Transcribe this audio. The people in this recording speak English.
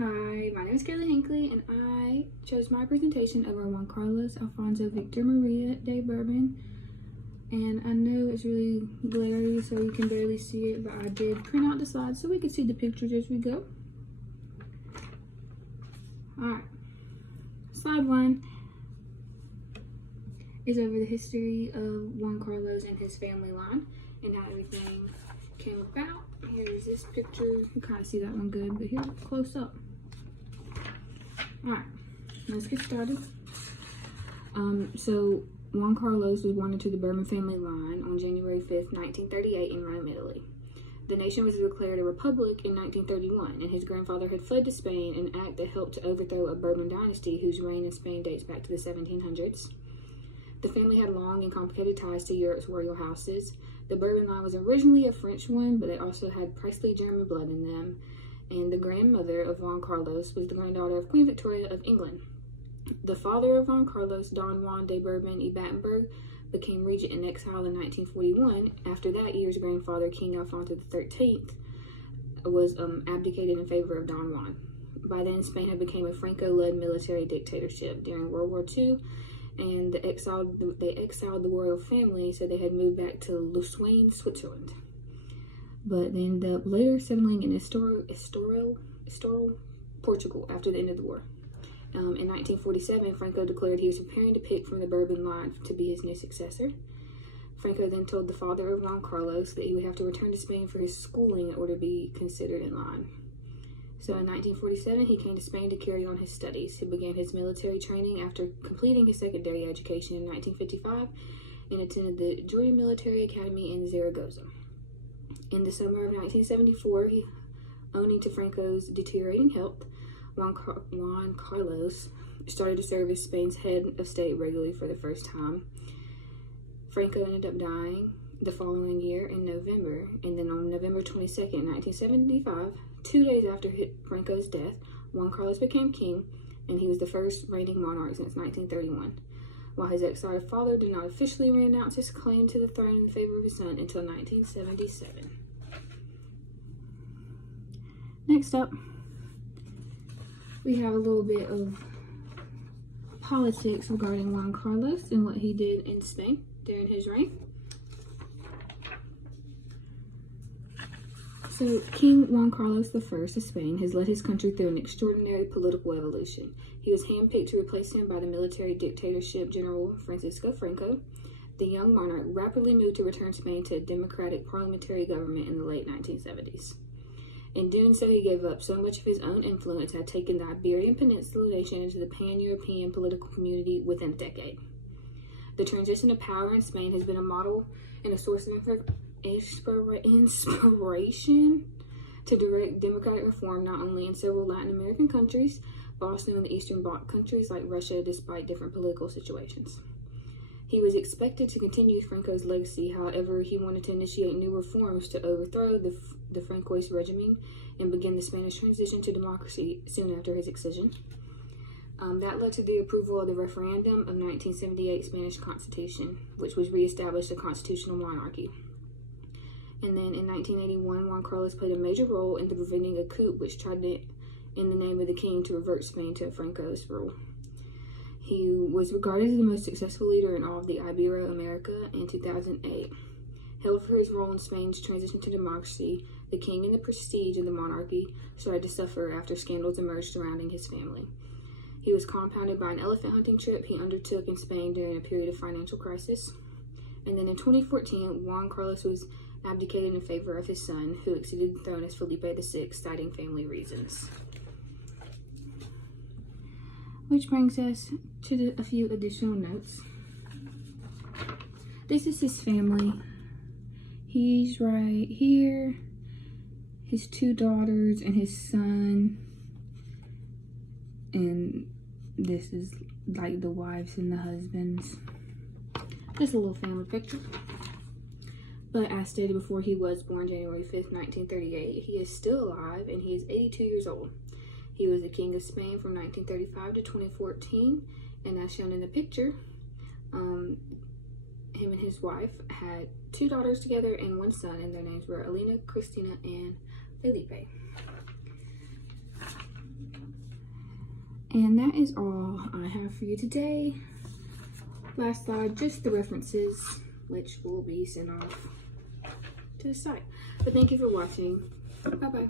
Hi, my name is Kayla Hinckley, and I chose my presentation over Juan Carlos Alfonso Victor Maria de Borbon. And I know it's really glary, so you can barely see it, but I did print out the slides so we could see the pictures as we go. Alright, slide 1 is over the history of Juan Carlos and his family line and how everything came about. Here's this picture. You kind of see that one good, but here, close up. Alright, let's get started. So Juan Carlos was born into the Borbon family line on January 5th, 1938 in Rome, Italy. The nation was declared a republic in 1931, and his grandfather had fled to Spain, an act that helped to overthrow a Bourbon dynasty whose reign in Spain dates back to the 1700s. The family had long and complicated ties to Europe's royal houses. The Bourbon line was originally a French one, but it also had priestly German blood in them, and the grandmother of Juan Carlos was the granddaughter of Queen Victoria of England. The father of Juan Carlos, Don Juan de Borbon y Battenberg, became regent in exile in 1941. After that year's grandfather, King Alfonso XIII, was abdicated in favor of Don Juan. By then, Spain had become a Franco-led military dictatorship. During World War II, and they exiled the royal family, so they had moved back to Lausanne, Switzerland. But they ended up later settling in Estoril, Portugal after the end of the war. In 1947, Franco declared he was preparing to pick from the Bourbon line to be his new successor. Franco then told the father of Juan Carlos that he would have to return to Spain for his schooling in order to be considered in line. So in 1947, he came to Spain to carry on his studies. He began his military training after completing his secondary education in 1955 and attended the Georgian Military Academy in Zaragoza. In the summer of 1974, owing to Franco's deteriorating health, Juan Carlos started to serve as Spain's head of state regularly for the first time. Franco ended up dying the following year in November, and then on November 22nd, 1975, 2 days after Franco's death, Juan Carlos became king, and he was the first reigning monarch since 1931, while his exiled father did not officially renounce his claim to the throne in favor of his son until 1977. Next up, we have a little bit of politics regarding Juan Carlos and what he did in Spain during his reign. So, King Juan Carlos I of Spain has led his country through an extraordinary political evolution. He was handpicked to replace him by the military dictatorship General Francisco Franco. The young monarch rapidly moved to return Spain to a democratic parliamentary government in the late 1970s. In doing so, he gave up so much of his own influence and had taken the Iberian Peninsula nation into the pan-European political community within a decade. The transition of power in Spain has been a model and a source of inspiration to direct democratic reform not only in several Latin American countries, but also in the Eastern Bloc countries like Russia, despite different political situations. He was expected to continue Franco's legacy. However, he wanted to initiate new reforms to overthrow the Francoist regime and begin the Spanish transition to democracy soon after his accession. That led to the approval of the referendum of 1978 Spanish Constitution, which was reestablished a constitutional monarchy. And then in 1981, Juan Carlos played a major role in preventing a coup which tried to, in the name of the king, to revert Spain to Franco's rule. He was regarded as the most successful leader in all of the Ibero-America in 2008. Hailed for his role in Spain's transition to democracy, the king and the prestige of the monarchy started to suffer after scandals emerged surrounding his family. He was compounded by an elephant hunting trip he undertook in Spain during a period of financial crisis. And then in 2014, Juan Carlos was abdicated in favor of his son, who succeeded the throne as Felipe VI, citing family reasons. Which brings us to a few additional notes. This is his family. He's right here. His 2 daughters and his son. And this is like the wives and the husbands. Just a little family picture. But as stated before, he was born January 5th, 1938. He is still alive and he is 82 years old. He was the King of Spain from 1935 to 2014, and as shown in the picture, him and his wife had 2 daughters together and 1 son, and their names were Elena, Cristina, and Felipe. And that is all I have for you today. Last slide, just the references, which will be sent off to the site. But thank you for watching. Bye-bye.